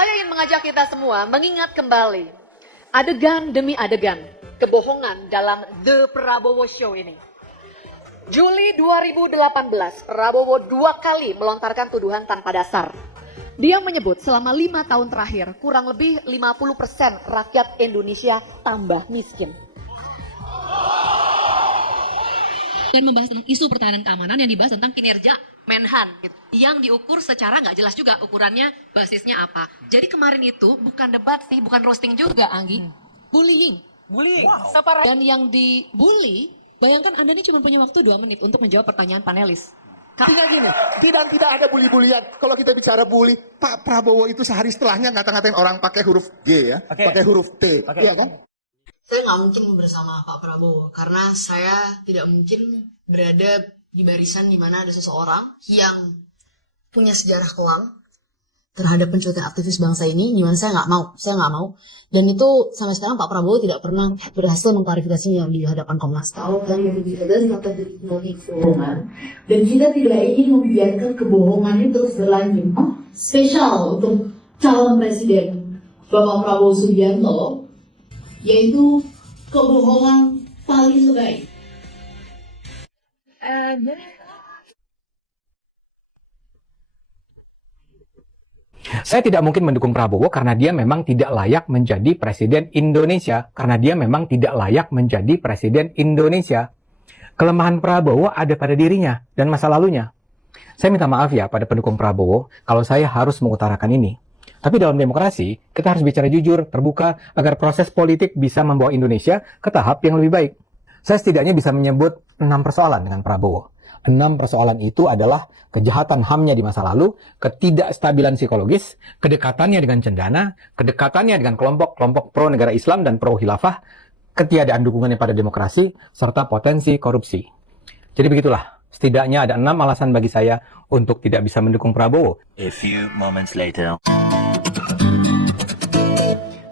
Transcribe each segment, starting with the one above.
Saya ingin mengajak kita semua mengingat kembali adegan demi adegan kebohongan dalam The Prabowo Show ini. Juli 2018, Prabowo 2 kali melontarkan tuduhan tanpa dasar. Dia menyebut selama 5 tahun terakhir kurang lebih 50% rakyat Indonesia tambah miskin. Dan membahas tentang isu pertahanan keamanan yang dibahas tentang kinerja Menhan gitu. Yang diukur secara nggak jelas juga ukurannya basisnya apa. Jadi kemarin itu bukan debat sih, bukan roasting juga Anggi, bullying. Wow. Dan yang dibully, bayangkan Anda ini cuma punya waktu 2 menit untuk menjawab pertanyaan panelis. Artinya gini, tidak ada bully-bulian. Kalau kita bicara bully, Pak Prabowo itu sehari setelahnya ngata-ngatain orang pakai huruf G ya, pakai huruf T, iya kan? Saya nggak mungkin bersama Pak Prabowo karena saya tidak mungkin berada di barisan di mana ada seseorang yang punya sejarah kelam terhadap penculikan aktivis bangsa ini, di mana saya nggak mau. Dan itu sampai sekarang Pak Prabowo tidak pernah berhasil mengklarifikasinya di hadapan Komnas. Tahu kan yang ada kata kebohongan, dan kita tidak ingin membiarkan kebohongan ini terus berlanjut. Spesial untuk calon presiden Bapak Prabowo Subianto, yaitu kebohongan paling sebaik. Saya tidak mungkin mendukung Prabowo karena dia memang tidak layak menjadi presiden Indonesia. Kelemahan Prabowo ada pada dirinya dan masa lalunya. Saya minta maaf ya pada pendukung Prabowo kalau saya harus mengutarakan ini. Tapi dalam demokrasi, kita harus bicara jujur, terbuka, agar proses politik bisa membawa Indonesia ke tahap yang lebih baik. Saya setidaknya bisa menyebut 6 persoalan dengan Prabowo. 6 persoalan itu adalah kejahatan HAM-nya di masa lalu, ketidakstabilan psikologis, kedekatannya dengan cendana, kedekatannya dengan kelompok-kelompok pro negara Islam dan pro khilafah, ketiadaan dukungannya pada demokrasi, serta potensi korupsi. Jadi begitulah, setidaknya ada 6 alasan bagi saya untuk tidak bisa mendukung Prabowo. A few moments later.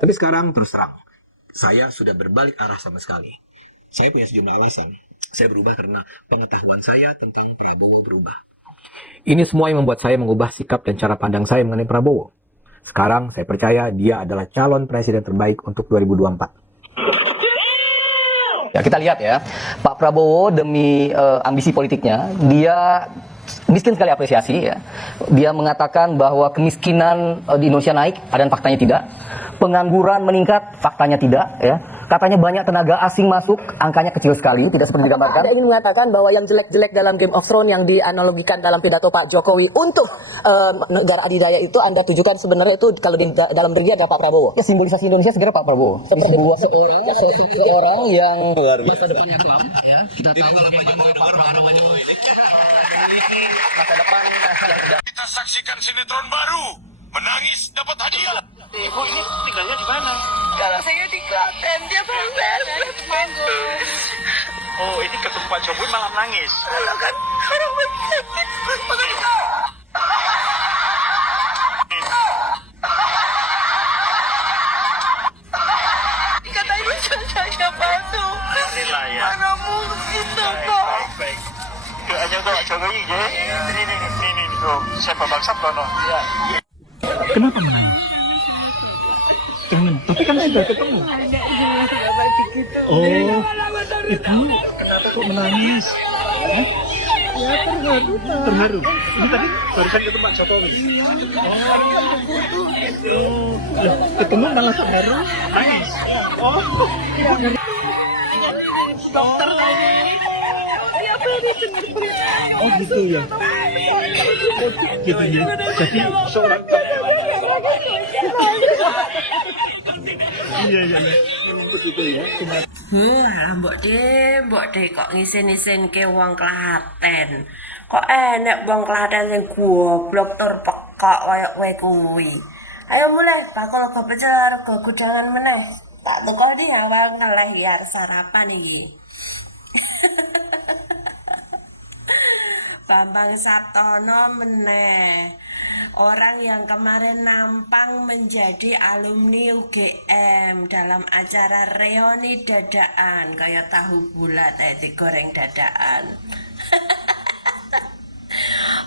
Tapi sekarang terus terang, saya sudah berbalik arah sama sekali. Saya punya sejumlah alasan. Saya berubah karena pengetahuan saya tentang Prabowo berubah. Ini semua yang membuat saya mengubah sikap dan cara pandang saya mengenai Prabowo. Sekarang saya percaya dia adalah calon presiden terbaik untuk 2024. Ya, kita lihat ya, Pak Prabowo demi ambisi politiknya, dia miskin sekali apresiasi ya. Dia mengatakan bahwa kemiskinan di Indonesia naik, padahal faktanya tidak. Pengangguran meningkat, faktanya tidak ya. Katanya banyak tenaga asing masuk, angkanya kecil sekali, tidak seperti digambarkan. Anda ingin mengatakan bahwa yang jelek-jelek dalam Game of Thrones yang dianalogikan dalam pidato Pak Jokowi untuk negara adidaya itu Anda tujukan sebenarnya itu kalau di dalam diri ada Pak Prabowo. Ya, simbolisasi Indonesia segera Pak Prabowo. Seperti seorang yang Masa depannya kelam, ya. Kita tahu Kita saksikan sinetron baru. Menangis dapat hadiah. Ibu ini tinggalnya di mana? Kalau saya di Klaten, dia bagus. Oh, ini ketemu Pak Jokowi malam nangis. Kalau kan orang sakit, dikatain saya palsu. Alhamdulillah ya. Mana mungkin toh? Baik. Doanya untuk Pak Jokowi ya. Ini tuh siapa Bang Sabtono? Ya. Kenapa menangis? Kangen, tapi kan sudah ketemu. Oh, ibu kok menangis? Hah? Ya terharu. Terharu. Ini tadi barusan ketemu Pak Jokowi. Oh, lah, ketemu malah terharu, nangis. Oh, Dokter lagi. Dia baru dengar berita. oh gitu ya. Gitu ya. Jadi seorang iya. Begitu ya. Mbok deh kok ngisin-isin ke wong Klaten. Kok enek wong Klaten sing goblok tur pekak kaya kowe kuwi. Ayo mulai bakal go pecel go gudangan meneh. Tak tekoni awang ngeleh ya sarapan iki. Bambang Sabtono meneh. Orang yang kemarin nampang menjadi alumni UGM dalam acara reuni dadaan kayak tahu bulat digoreng dadaan.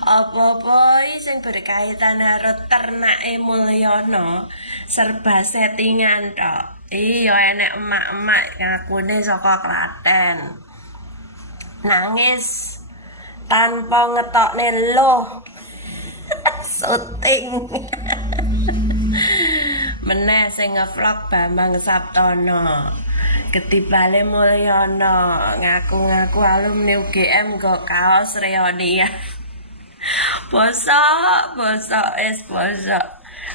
Apa-apa sing berkaitan karo ternake Mulyono serba settingan tok. Iya enek emak-emak ngakune saka Klaten. Nangis tanpa ngetokne loh. Syuting. Meneh sing ngevlog Bambang Saptono. Ketibale Mulyono ngaku-ngaku alumni UGM kok kaos reonia. Bosok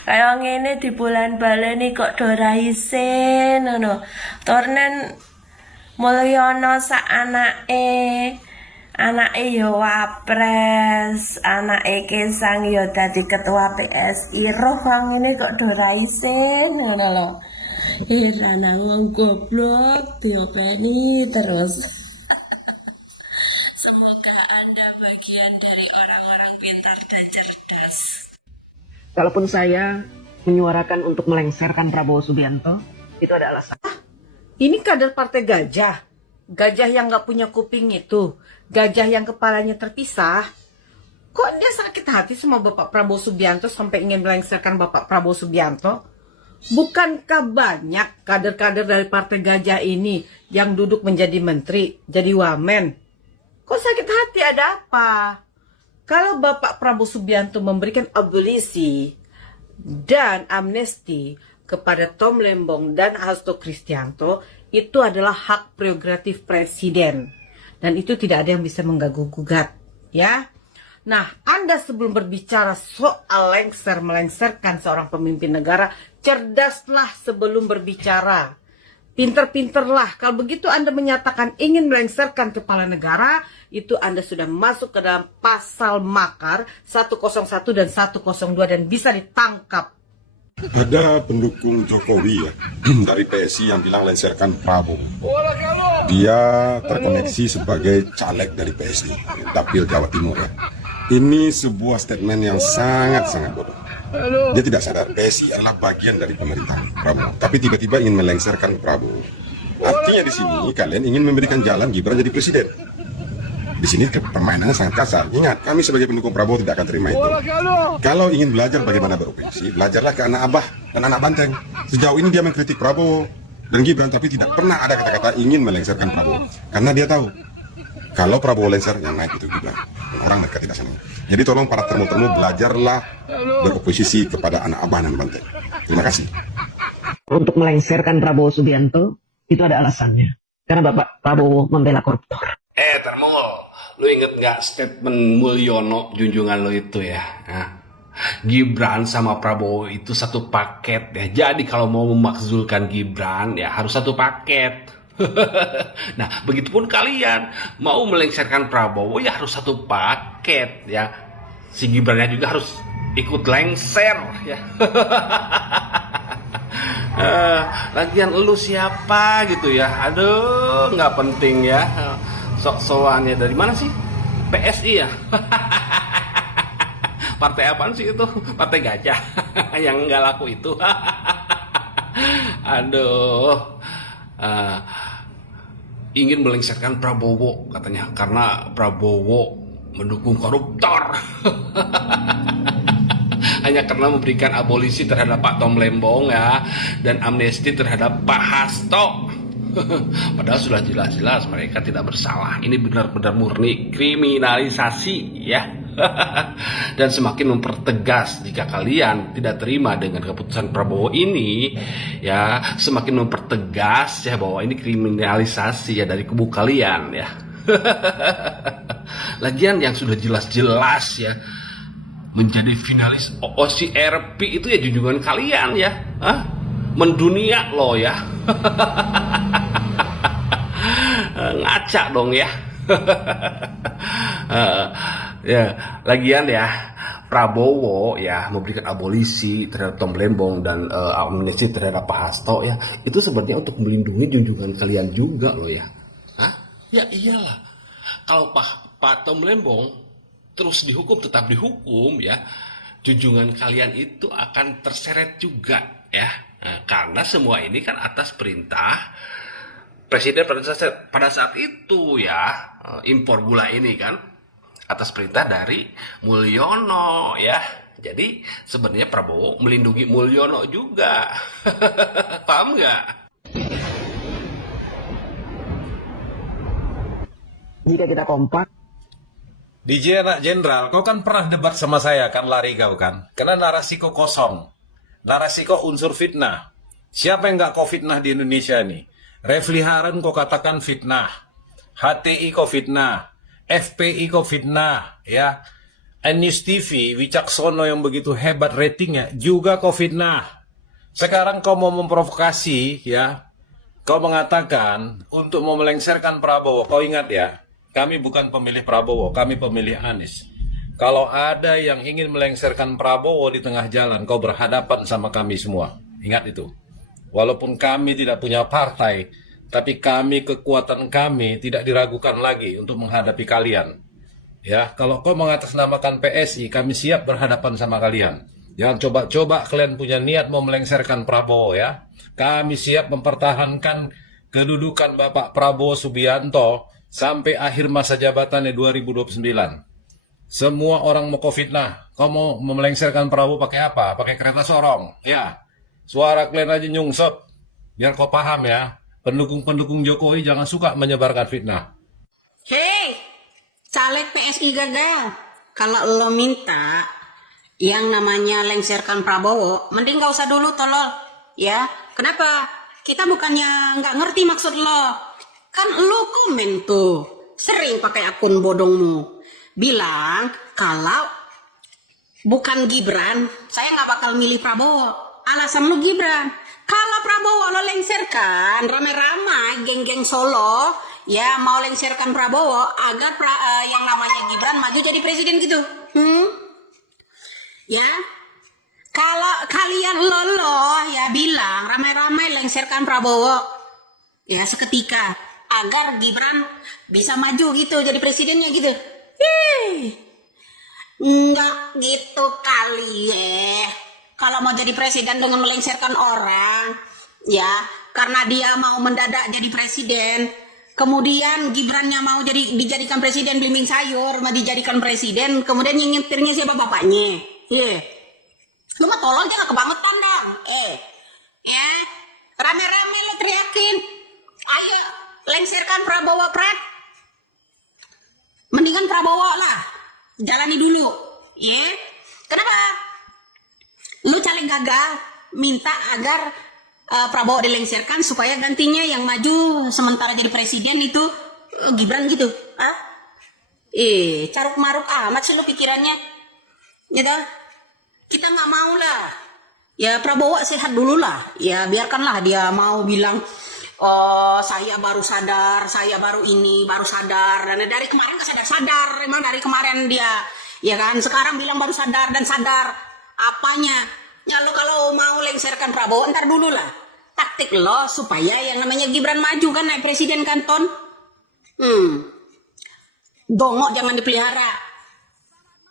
kaya ngene di bulan baleni kok do ra isin ngono. Turnen Mulyono sak anake ya wapres, anake Kesang ya dadi ketua PSI. Roh wong ngene kok do ra isin ngono lho. Heran wong goblok diopeni terus. Semoga Anda bagian dari orang-orang pintar dan cerdas. Kalaupun saya menyuarakan untuk melengsarkan Prabowo Subianto, itu ada alasan. Ini kader partai gajah. Gajah yang gak punya kuping itu. Gajah yang kepalanya terpisah. Kok dia sakit hati sama Bapak Prabowo Subianto sampai ingin melengsarkan Bapak Prabowo Subianto? Bukankah banyak kader-kader dari partai gajah ini yang duduk menjadi menteri, jadi wamen? Kok sakit hati, ada apa? Kalau Bapak Prabowo Subianto memberikan abolisi dan amnesti kepada Tom Lembong dan Hasto Kristianto, itu adalah hak prerogatif presiden. Dan itu tidak ada yang bisa mengganggu-gugat, ya. Nah, Anda sebelum berbicara soal melengsarkan seorang pemimpin negara, cerdaslah sebelum berbicara. Pinter-pinterlah. Kalau begitu Anda menyatakan ingin melengsarkan kepala negara, itu Anda sudah masuk ke dalam pasal makar 101 dan 102 dan bisa ditangkap. Ada pendukung Jokowi ya dari PSI yang bilang lengsarkan Prabowo. Dia terkoneksi sebagai caleg dari PSI, Dapil Jawa Timur ya. Ini sebuah statement yang sangat-sangat bodoh. Dia tidak sadar PSI adalah bagian dari pemerintahan Prabowo, tapi tiba-tiba ingin melengsarkan Prabowo. Artinya di sini kalian ingin memberikan jalan Gibran jadi presiden. Di sini permainannya sangat kasar. Ingat, kami sebagai pendukung Prabowo tidak akan terima itu. Kalau ingin belajar bagaimana beroposisi, belajarlah ke anak Abah dan anak Banteng. Sejauh ini dia mengkritik Prabowo dan Gibran, tapi tidak pernah ada kata-kata ingin melengsarkan Prabowo. Karena dia tahu, kalau Prabowo lengser, yang naik itu Gibran. Orang mereka tidak senang. Jadi tolong para termu-termu belajarlah beroposisi kepada anak Abah dan Banteng. Terima kasih. Untuk melengsarkan Prabowo Subianto, itu ada alasannya. Karena Bapak Prabowo membela koruptor. Termo, lu inget nggak statement Mulyono junjungan lo itu ya? Nah, Gibran sama Prabowo itu satu paket ya. Jadi kalau mau memakzulkan Gibran ya harus satu paket. Nah, begitupun kalian mau melengsarkan Prabowo ya harus satu paket ya. Si Gibrannya juga harus ikut lengser ya. Lagian lu siapa gitu ya? Aduh, nggak penting ya. Sok-sokannya dari mana sih? PSI ya? Partai apaan sih itu? Partai gajah yang nggak laku itu. Aduh, ingin melengsarkan Prabowo katanya karena Prabowo mendukung koruptor. Hanya karena memberikan abolisi terhadap Pak Tom Lembong ya dan amnesti terhadap Pak Hasto. Padahal sudah jelas-jelas mereka tidak bersalah. Ini benar-benar murni kriminalisasi ya. Dan semakin mempertegas jika kalian tidak terima dengan keputusan Prabowo ini ya, semakin mempertegas ya bahwa ini kriminalisasi ya dari kubu kalian ya. Lagian yang sudah jelas-jelas ya menjadi finalis OOCRP itu ya junjungan kalian ya. Mendunia loh ya. Ngaca dong ya. Ya, lagian ya Prabowo ya memberikan abolisi terhadap Tom Lembong dan amnesti terhadap Pak Hasto ya, itu sebenarnya untuk melindungi junjungan kalian juga loh ya. Ya iyalah, kalau Pak Tom Lembong terus dihukum, tetap dihukum ya, junjungan kalian itu akan terseret juga ya. Karena semua ini kan atas perintah Presiden pada saat itu ya, impor gula ini kan atas perintah dari Mulyono ya. Jadi sebenarnya Prabowo melindungi Mulyono juga. Paham nggak? Jika kita kompak, DJ anak jenderal, kau kan pernah debat sama saya kan, lari kau kan? Karena narasi kau kosong. Narasi kau unsur fitnah. Siapa yang nggak kau fitnah di Indonesia ini? Refli Harun kau katakan fitnah. HTI kau fitnah. FPI kau fitnah. Ya. News TV, Wicaksono yang begitu hebat ratingnya, juga kau fitnah. Sekarang kau mau memprovokasi, ya. Kau mengatakan untuk mau melengsarkan Prabowo. Kau ingat ya, kami bukan pemilih Prabowo, kami pemilih Anies. Kalau ada yang ingin melengsarkan Prabowo di tengah jalan, kau berhadapan sama kami semua. Ingat itu. Walaupun kami tidak punya partai, tapi kekuatan kami tidak diragukan lagi untuk menghadapi kalian. Ya, kalau kau mengatasnamakan PSI, kami siap berhadapan sama kalian. Jangan coba-coba kalian punya niat mau melengsarkan Prabowo ya. Kami siap mempertahankan kedudukan Bapak Prabowo Subianto sampai akhir masa jabatannya 2029. Semua orang mau fitnah. Kau mau melengsarkan Prabowo pakai apa? Pakai kereta sorong. Ya. Suara kalian aja nyungsep. Biar kau paham ya. Pendukung-pendukung Jokowi jangan suka menyebarkan fitnah. hei, caleg PSI gagal. Kalau lo minta yang namanya lengserkan Prabowo, mending gak usah dulu tolol. Ya, kenapa? Kita bukannya nggak ngerti maksud lo. Kan lo komen tuh, sering pakai akun bodongmu. Bilang kalau bukan Gibran, saya nggak bakal milih Prabowo. Alasan lu Gibran. Kalau Prabowo lo lengserkan, ramai-ramai geng-geng Solo ya mau lengserkan Prabowo agar yang namanya Gibran maju jadi presiden gitu. Ya, kalau kalian loloh ya bilang ramai-ramai lengserkan Prabowo ya seketika agar Gibran bisa maju gitu jadi presidennya gitu. Enggak gitu kali ya. Kalau mau jadi presiden dengan melengsarkan orang, ya karena dia mau mendadak jadi presiden, kemudian Gibrannya mau dijadikan presiden belimbing sayur, mau dijadikan presiden, kemudian yang nyetirnya siapa bapaknya? Lu mah tolong jangan kebangetan dong. Ya rame-rame lo teriakin, ayo lengsirkan Prabowo Prat. Mendingan Prabowo lah, jalani dulu, ya. Kenapa? Lu caleg gagal, minta agar Prabowo dilengsirkan supaya gantinya yang maju sementara jadi presiden itu Gibran gitu. Caruk maruk amat sih lu pikirannya. Gitu. Kita nggak mau lah. Ya Prabowo sehat dulu lah. Ya biarkanlah dia mau bilang, oh saya baru sadar, saya baru ini, baru sadar. Dan dari kemarin sadar-sadar, emang dari kemarin dia, ya kan. Sekarang bilang baru sadar dan sadar. Apanya? Ya lo kalau mau lengserkan Prabowo, ntar dulu lah. Taktik lo supaya yang namanya Gibran maju kan naik presiden kanton. Dongok jangan dipelihara.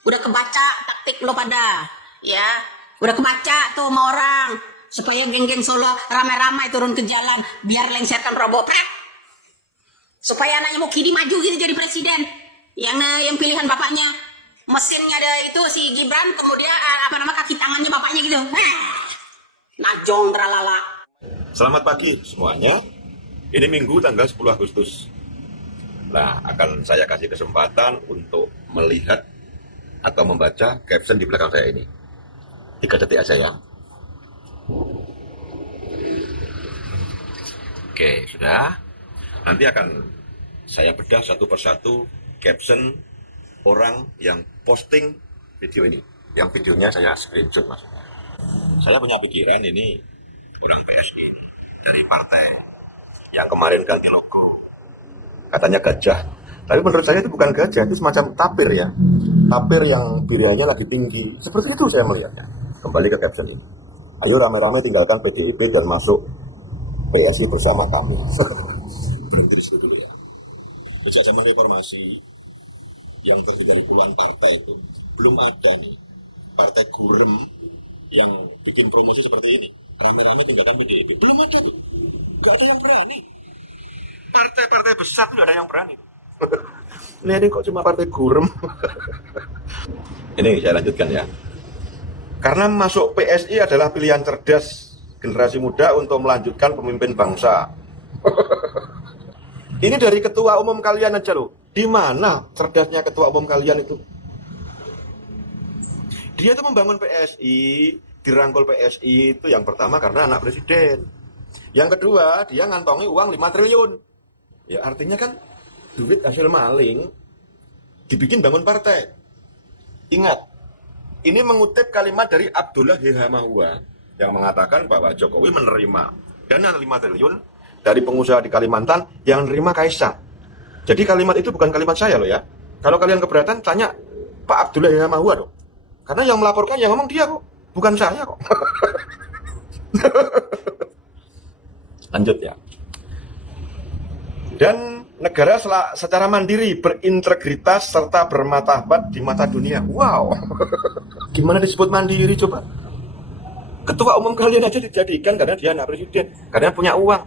Udah kebaca taktik lo pada, ya. Udah kebaca tuh sama orang supaya geng-geng Solo ramai-ramai turun ke jalan biar lengserkan Prabowo. Supaya anaknya Mukidi maju gitu jadi presiden. Yang pilihan bapaknya. Mesinnya ada itu si Gibran, kemudian kaki tangannya bapaknya gitu. Najong teralala. Selamat pagi semuanya. Ini Minggu tanggal 10 Agustus. Nah, akan saya kasih kesempatan untuk melihat atau membaca caption di belakang saya ini. 3 detik aja ya. Oke, sudah. Nanti akan saya bedah satu persatu caption orang yang posting video ini. Yang videonya saya screenshot maksudnya. Saya punya pikiran ini orang PSI dari partai yang kemarin ganti logo. Katanya gajah. Tapi menurut saya itu bukan gajah, itu semacam tapir ya. Tapir yang birianya lagi tinggi. Seperti itu saya melihatnya. Kembali ke caption ini. Ayo rame-rame tinggalkan PDIP dan masuk PSI bersama kami. Berhenti disitu dulu ya. Sejak zaman reformasi yang terdiri dari puluhan partai itu belum ada nih partai gurem yang bikin promosi seperti ini. Rame-rame tinggalkan PDIP, belum ada tuh. Gak ada yang berani. Partai-partai besar tuh ada yang berani. ini kok cuma partai gurem. Ini saya lanjutkan ya. Karena masuk PSI adalah pilihan cerdas generasi muda untuk melanjutkan pemimpin bangsa. Ini dari ketua umum kalian aja loh. Di mana cerdasnya ketua umum kalian itu? Dia tuh membangun PSI, dirangkul PSI itu yang pertama karena anak presiden. Yang kedua, dia ngantongi uang 5 triliun. Ya artinya kan duit hasil maling dibikin bangun partai. Ingat, ini mengutip kalimat dari Abdullah Hihamahua yang mengatakan bahwa Jokowi menerima dana 5 triliun dari pengusaha di Kalimantan yang menerima Kaisang. Jadi kalimat itu bukan kalimat saya loh ya. Kalau kalian keberatan, tanya Pak Abdullah Hihamahua dong. Karena yang melaporkan yang ngomong dia kok, bukan saya kok. Lanjut ya. Dan negara secara mandiri, berintegritas, serta bermartabat di mata dunia. Wow. Gimana disebut mandiri coba? Ketua umum kalian aja dijadikan karena dia anak presiden, karena punya uang,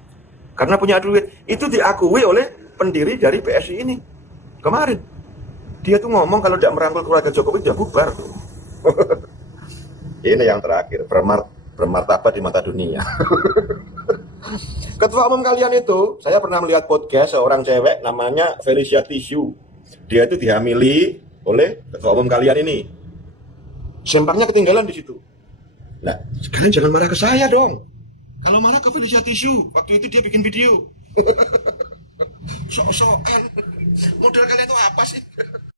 karena punya duit. Itu diakui oleh pendiri dari PSI ini. Kemarin dia tuh ngomong kalau tidak merangkul keluarga Jokowi dia bubar. Ini yang terakhir, bermartabat di mata dunia. Ketua umum kalian itu, saya pernah melihat podcast seorang cewek namanya Felicia Tisu. Dia itu dihamili oleh ketua umum kalian ini. Sempaknya ketinggalan di situ. Nah, sekarang jangan marah ke saya dong. Kalau marah ke Felicia Tisu, waktu itu dia bikin video. Sok-sokan. Model kalian itu apa sih?